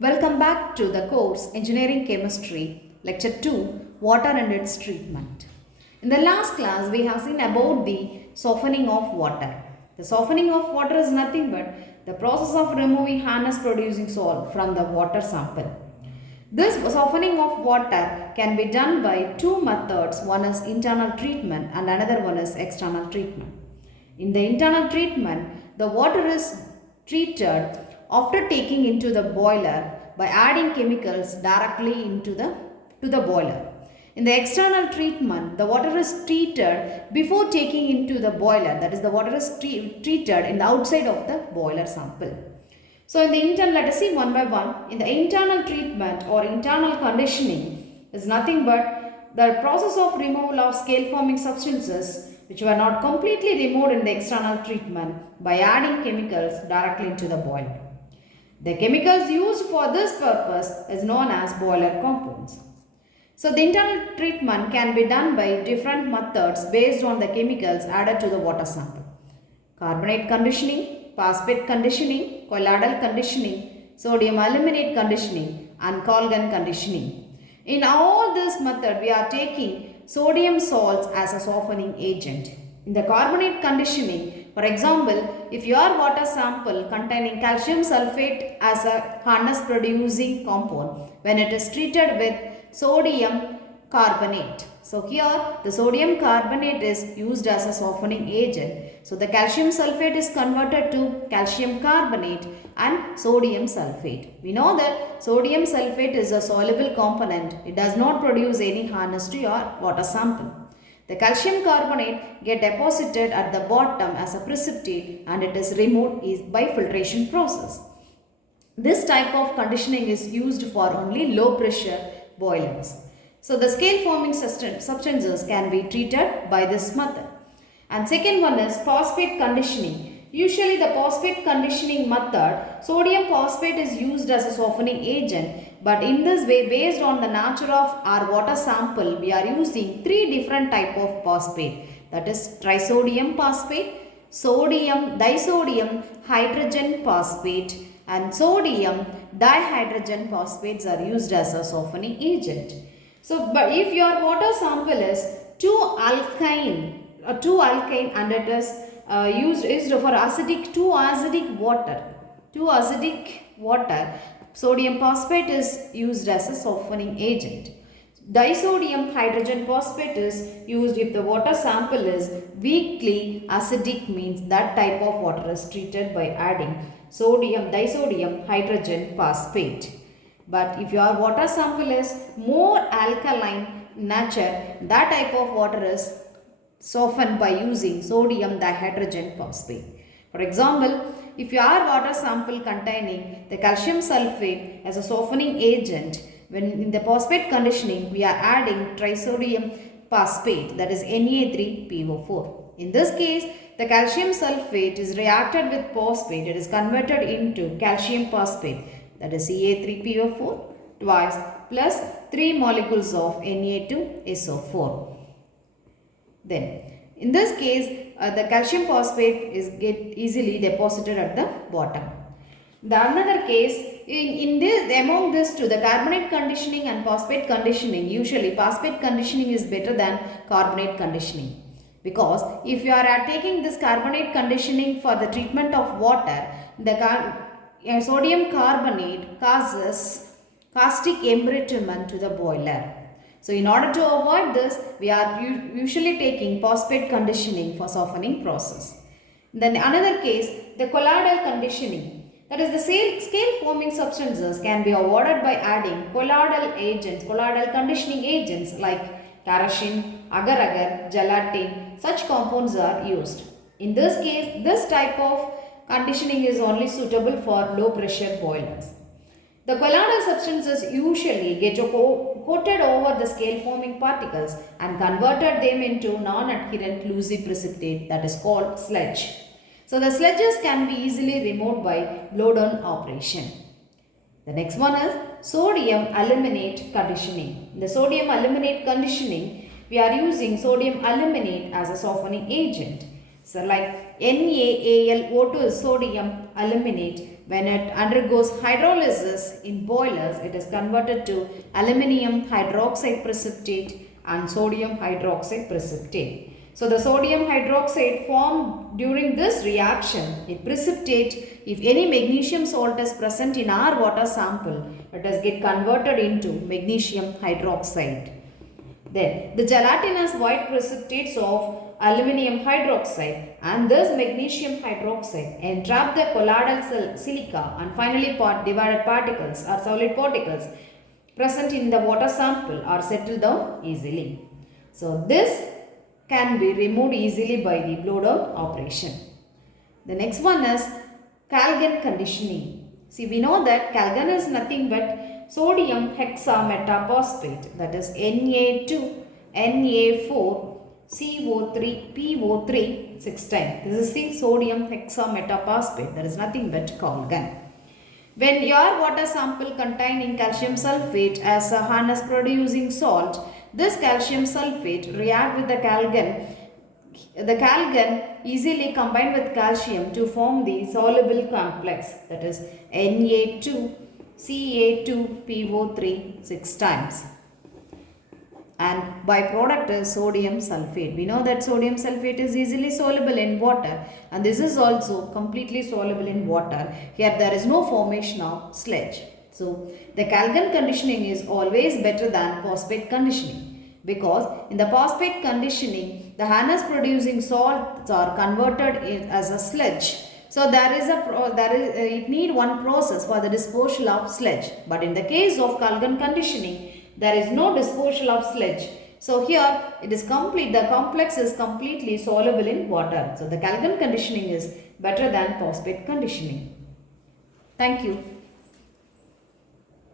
Welcome back to the course Engineering Chemistry, Lecture 2, Water and its Treatment. In the last class, we have seen about the softening of water. The softening of water is nothing but the process of removing harness producing salt from the water sample. This softening of water can be done by two methods. One is internal treatment and another one is external treatment. In the internal treatment, the water is treated after taking into the boiler by adding chemicals directly to the boiler. In the external treatment, the water is treated before taking into the boiler. That is, the water is treated in the outside of the boiler sample. So, in the internal, let us see one by one. In the internal treatment or internal conditioning is nothing but the process of removal of scale forming substances which were not completely removed in the external treatment by adding chemicals directly into the boiler. The chemicals used for this purpose is known as boiler compounds. So the internal treatment can be done by different methods based on the chemicals added to the water sample. Carbonate conditioning, phosphate conditioning, colloidal conditioning, sodium aluminate conditioning and Colgan conditioning. In all this method, we are taking sodium salts as a softening agent. In the carbonate conditioning, for example, if your water sample containing calcium sulfate as a harness producing compound, when it is treated with sodium carbonate. So here the sodium carbonate is used as a softening agent. So the calcium sulfate is converted to calcium carbonate and sodium sulfate. We know that sodium sulfate is a soluble component. It does not produce any harness to your water sample. The calcium carbonate get deposited at the bottom as a precipitate and it is removed by filtration process. This type of conditioning is used for only low pressure boilers. So the scale forming substances can be treated by this method. And second one is phosphate conditioning. Usually the phosphate conditioning method, sodium phosphate is used as a softening agent. But in this way, based on the nature of our water sample, we are using three different type of phosphate. That is trisodium phosphate, sodium disodium hydrogen phosphate and sodium dihydrogen phosphates are used as a softening agent. So, but if your water sample is too alkaline and it is used for acidic water, sodium phosphate is used as a softening agent. Disodium hydrogen phosphate is used if the water sample is weakly acidic, means that type of water is treated by adding disodium hydrogen phosphate. But if your water sample is more alkaline nature, that type of water is softened by using sodium dihydrogen phosphate. For example, if your water sample containing the calcium sulfate as a softening agent, when in the phosphate conditioning we are adding trisodium phosphate, that is Na3PO4. In this case, the calcium sulfate is reacted with phosphate, it is converted into calcium phosphate, that is Ca3PO4 twice plus 3 molecules of Na2SO4. Then, in this case, the calcium phosphate is get easily deposited at the bottom. The another case, among this two, the carbonate conditioning and phosphate conditioning, usually phosphate conditioning is better than carbonate conditioning. Because if you are taking this carbonate conditioning for the treatment of water, the sodium carbonate causes caustic embrittlement to the boiler. So in order to avoid this, we are usually taking phosphate conditioning for softening process. Then another case, the colloidal conditioning. That is, the scale forming substances can be avoided by adding colloidal conditioning agents like kerosene, agar-agar, gelatin. Such compounds are used. In this case, this type of conditioning is only suitable for low pressure boilers. The colloidal substances usually get coated over the scale forming particles and converted them into non-adherent loosey precipitate, that is called sludge. So the sludges can be easily removed by blow down operation. The next one is sodium aluminate conditioning. In the sodium aluminate conditioning, we are using sodium aluminate as a softening agent. So like NaAlO2 is sodium aluminate. when it undergoes hydrolysis in boilers, it is converted to aluminium hydroxide precipitate and sodium hydroxide precipitate. So the sodium hydroxide formed during this reaction, it precipitates if any magnesium salt is present in our water sample, it does get converted into magnesium hydroxide. Then the gelatinous white precipitates of aluminium hydroxide and this magnesium hydroxide entrap the colloidal silica and finally divided particles or solid particles present in the water sample are settled down easily. So this can be removed easily by the blow down operation. The next one is Calgon conditioning. See, we know that Calgon is nothing but sodium hexametaphosphate, that is Na2, Na4, CO3, PO3 6 times. This is the sodium hexametaphosphate, that is nothing but Calgon. When your water sample containing calcium sulfate as a harness producing salt, this calcium sulfate react with the calgon. The calgon easily combine with calcium to form the soluble complex, that is Na2, Ca2, PO3 6 times. And byproduct is sodium sulfate. We know that sodium sulfate is easily soluble in water and this is also completely soluble in water. Here there is no formation of sludge. So the Calgon conditioning is always better than phosphate conditioning because in the phosphate conditioning the harness producing salts are converted as a sludge. So it need one process for the disposal of sludge. But in the case of Calgon conditioning, there is no disposal of sludge. So here it is complete, the complex is completely soluble in water. So the Calgon conditioning is better than phosphate conditioning. Thank you.